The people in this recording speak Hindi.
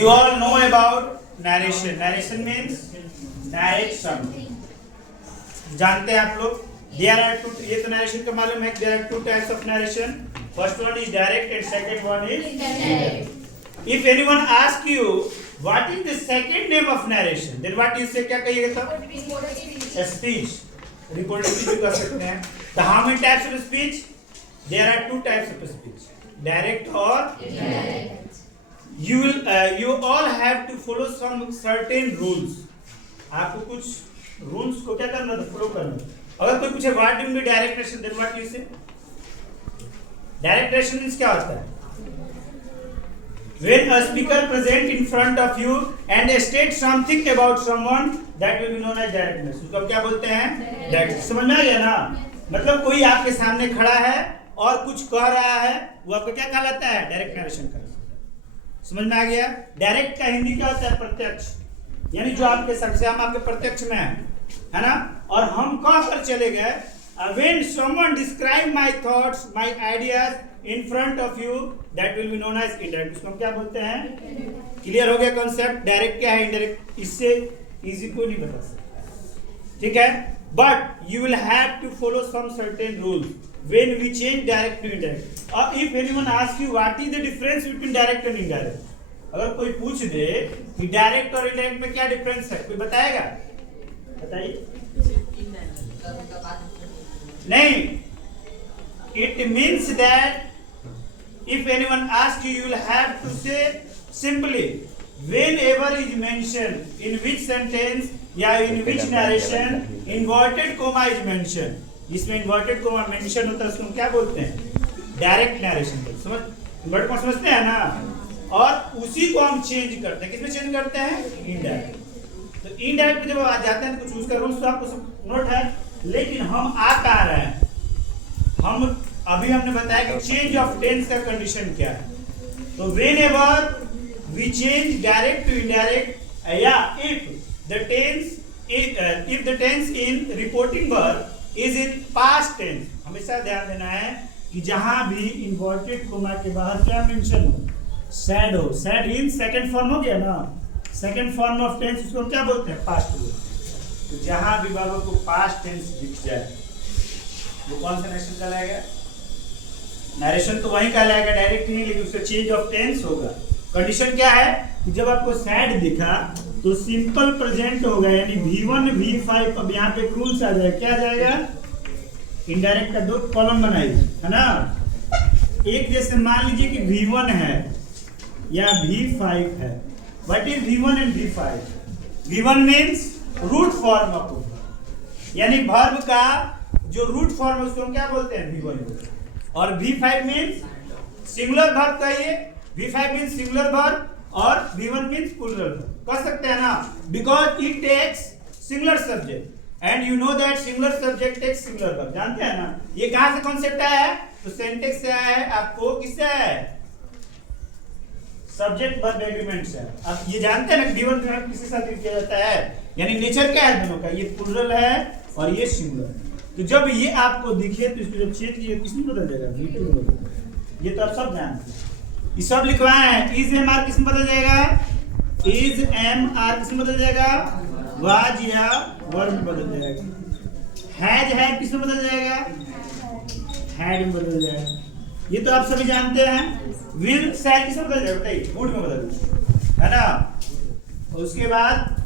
You all know about narration. Narration means narrate something. जानते हैं आप लोग? There are two. ये तो narration का मालूम है. There are two types of narration. First one is direct and second one is indirect. If anyone asks you what is the second name of narration, then what you say? क्या कहिएगा तब? Speech. Reported speech भी कर सकते हैं. So how many types of speech? There are two types of speech. Direct or indirect. You all have to follow some certain rules. आपको कुछ rules को क्या करना है? Follow करना. अगर कोई पूछे what do you mean direct narration, then what you say? Direct narration means क्या होता है? When a speaker present in front of you and state something about someone, that will be known as direct narration. उसको क्या बोलते हैं? Direct. समझ में आ गया ना? मतलब कोई आपके सामने खड़ा है और कुछ कह रहा है, वो आपको क्या कहलाता है? डायरेक्ट नरेशन कहलाता है. समझ में आ गया? डायरेक्ट का हिंदी क्या होता है? प्रत्यक्ष. यानी जो आपके सबसे हम आपके प्रत्यक्ष में है ना? और हम कह कर चले गए, when someone describe my thoughts, my ideas in front of you, that will be known as indirect. उसको हम क्या बोलते हैं? क्लियर हो गया कॉन्सेप्ट? डायरेक्ट क्या है, इंडायरेक्ट इससे इजी कोई नहीं बता सकता. ठीक है? But you will have to follow some certain rules when we change direct to indirect. Or if anyone asks you what is the difference between direct and indirect, अगर कोई पूछ दे कि डायरेक्ट और इनडायरेक्ट में क्या डिफरेंस है, कोई बताएगा? बताइए. नहीं. It means that if anyone asks you, you will have to say simply whenever is mentioned in which sentence या in which narration inverted comma is mentioned. जिसमें इन्वर्टेड कोमा मेंशन होता है उसको हम क्या बोलते हैं? Direct narration. समझ इन्वर्टेड कोमा समझते हैं ना? और उसी को हम चेंज करते हैं. किसमें चेंज करते हैं? इनडायरेक्ट. तो इनडायरेक्ट जब आ जाते हैं तो कुछ उसका रूल्स तो आपको सब नोट है, लेकिन हम आ कहाँ रहे हैं? हम अभी हमने बताया कि चेंज ऑफ टेंस का कंडीशन क्या है. तो whenever we change direct to indirect या if the tense in reporting verb is in past tense, हमेशा ध्यान देना है कि जहां भी इन्वर्टेड कोमा के बाहर क्या मेंशन हो? सैड हो. सैड इन सेकंड फॉर्म हो गया ना? सेकंड फॉर्म ऑफ टेंस उसको क्या बोलते हैं? Past tense. तो जहां भी बाबा को पास्ट टेंस दिख जाए वो कौन सा नरेशन कहलाएगा? नरेशन तो वही कहलाएगा, डायरेक्ट नहीं, लेकिन उसका चेंज ऑफ टेंस होगा. कंडीशन क्या है कि जब आपको सैड दिखा तो सिंपल प्रेजेंट होगा, यानी V1 V5. अब यहाँ पे रूल्स आ जाएगा. क्या आ जाएगा? इनडायरेक्ट का दो कॉलम बनाइए, है ना? एक जैसे मान लीजिए कि V1 है या V5 है. What is V1 and V5? V1 means root form of, यानी वर्ब का जो रूट फॉर्म है उसको हम क्या बोलते हैं? V1. और V5 मींस सिंगुलर वर्ब का, ये V5 मींस सिंगुलर वर्ब और V1 मींस प्लूरल वर्ब. कह सकते हैं ना? Because it takes singular subject and you know that singular subject takes singular verb. जानते हैं ना? ये कहां से कॉन्सेप्ट आया है? तो सिंटैक्स से आया है. आपको किससे आया है? सब्जेक्ट वर्ब एग्रीमेंट से. आप ये जानते हैं ना कि गिवन वर्ब किसके साथ यूज किया जाता है, यानी नेचर क्या है दोनों का? ये प्लूरल है और ये सिंगुलर. तो जब ये आपको दिखे तो इसको जब चेंज कीजिए किसमें बदल जाएगा? V2 में बदल जाएगा. ये तो आप सब जानते हैं. ये सब लिखवाए हैं. इज एम आर किसमें बदल जाएगा? इज एम आर किसमें बदल जाएगा? वाज या वर्ब में बदल जाएगा. हैज है किसमें बदल जाएगा? हैड में बदल जाएगा. ये तो आप सभी जानते हैं. विल शैल किसमें बदल जाएगा? बताइए. वुड में बदल जाएगा, है ना? और उसके बाद